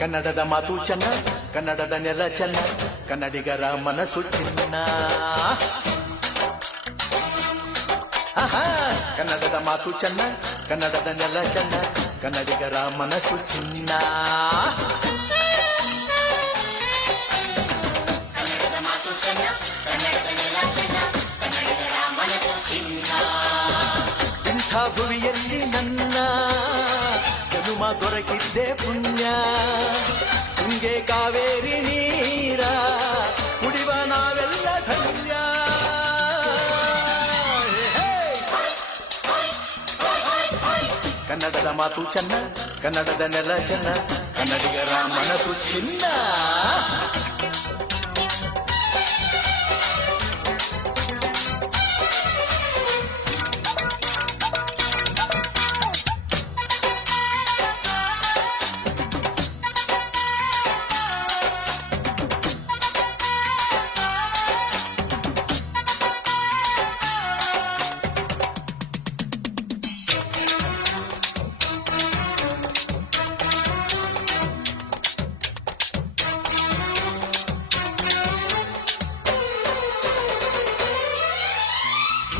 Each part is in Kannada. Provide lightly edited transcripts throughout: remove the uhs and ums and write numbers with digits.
ಕನ್ನಡದ ಮಾತು ಚೆನ್ನ, ಕನ್ನಡದ ನೆಲ ಚೆನ್ನ, ಕನ್ನಡಿಗರ ಮನಸ್ಸು ಚಿನ್ನ. ಕನ್ನಡದ ಮಾತು ಚೆನ್ನ, ಕನ್ನಡದ ನೆಲ ಚೆನ್ನ, ಕನ್ನಡಿಗರ ಮನಸ್ಸು ಚಿನ್ನ. ಇಂಥ ಭುವಿಯಲ್ಲಿ ನನ್ನ ಜನುಮ ದೊರಕಿದ್ದೆ ಪುಣ್ಯ. ತುಂಗೆ ಕಾವೇರಿ ನೀರ ಕುಡಿವ ನಾವೆಲ್ಲ ಧನ್ಯ. ಕನ್ನಡದ ಮಾತು ಚೆನ್ನ, ಕನ್ನಡದ ನೆಲ ಚೆನ್ನ, ಕನ್ನಡಿಗರ ಮನಸ್ಸು ಚಿನ್ನ.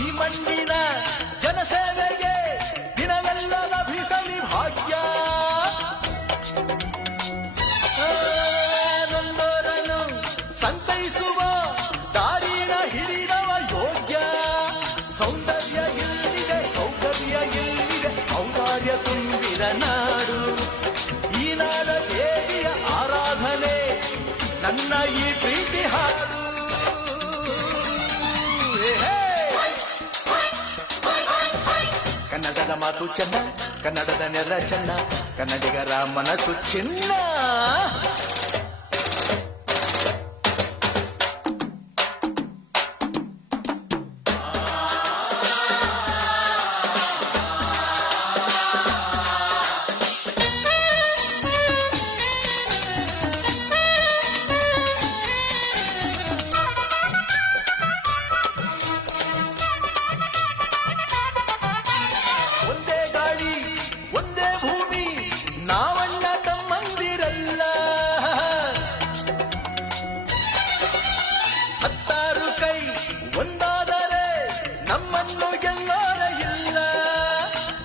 ಈ ಮಣ್ಣಿನ ಜನಸೇವೆಗೆ ದಿನವೆಲ್ಲ ಲಭಿಸಲಿ ಭಾಗ್ಯ. ನೊಂದೋರನ್ನು ಸಂತೈಸುವ ದಾರಿನ ಹಿಡಿದವ ಯೋಗ್ಯ. ಸೌಂದರ್ಯ ಇಲ್ಲಿದೆ, ಸೌಕರ್ಯ ಇಲ್ಲಿದೆ, ಔದಾರ್ಯ ತುಂಬಿದ ನಾಡು. ಈ ನಾಡ ದೇವಿಯ ಆರಾಧನೆ ನನ್ನ ಈ ಪ್ರೀತಿ ಹಾಡು. ಕನ್ನಡದ ಮಾತು ಚೆನ್ನ, ಕನ್ನಡದ ನೆಲ ಚೆನ್ನ, ಕನ್ನಡಿಗರ ಮನಸ್ಸು ಚಿನ್ನ. ಒಂದೇ ಭೂಮಿ, ನಾವಣ್ಣ ತಮ್ಮಂದಿರಲ್ಲ. ಹತ್ತಾರು ಕೈ ಒಂದಾದರೆ ನಮ್ಮನ್ನು ಗೆಲ್ಲೋರ ಇಲ್ಲ.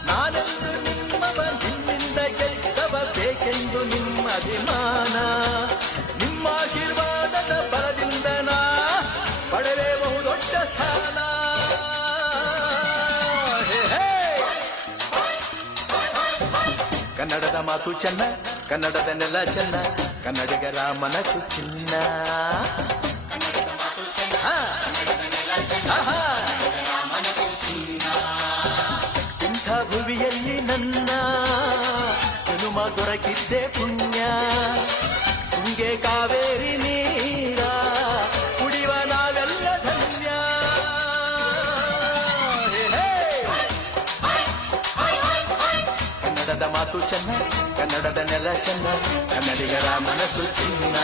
ನಾನೆಂದು ನಿಮ್ಮವ, ನಿಮ್ಮಿಂದ ಗೆದ್ದವ, ಬೇಕೆಂದು ನಿಮ್ಮ ಅಭಿಮಾನ. ನಿಮ್ಮ ಆಶೀರ್ವಾದದ ಬಲದಿಂದ ನಾ ಪಡೆದೇ ಬಹುದೊಡ್ಡ ಸ್ಥಾನ. ಕನ್ನಡದ ಮಾತು ಚೆನ್ನ, ಕನ್ನಡದ ನೆಲ ಚೆನ್ನ, ಕನ್ನಡಿಗರ ಮನಸ್ಸು ಚಿನ್ನ. ಇಂಥ ಭುವಿಯಲ್ಲಿ ನನ್ನ ಜನುಮ ದೊರಕಿದ್ದೆ ಪುಣ್ಯ. ತುಂಗೆ ಕಾವೇರಿ ನೀರ ಕುಡಿವ ನಾವೆಲ್ಲ ಧನ್ಯ. ಕನ್ನಡದ ಮಾತು ಚೆನ್ನ, ಕನ್ನಡದ ನೆಲ ಚೆನ್ನ, ಕನ್ನಡಿಗರ ಮನಸ್ಸು ಚಿನ್ನ.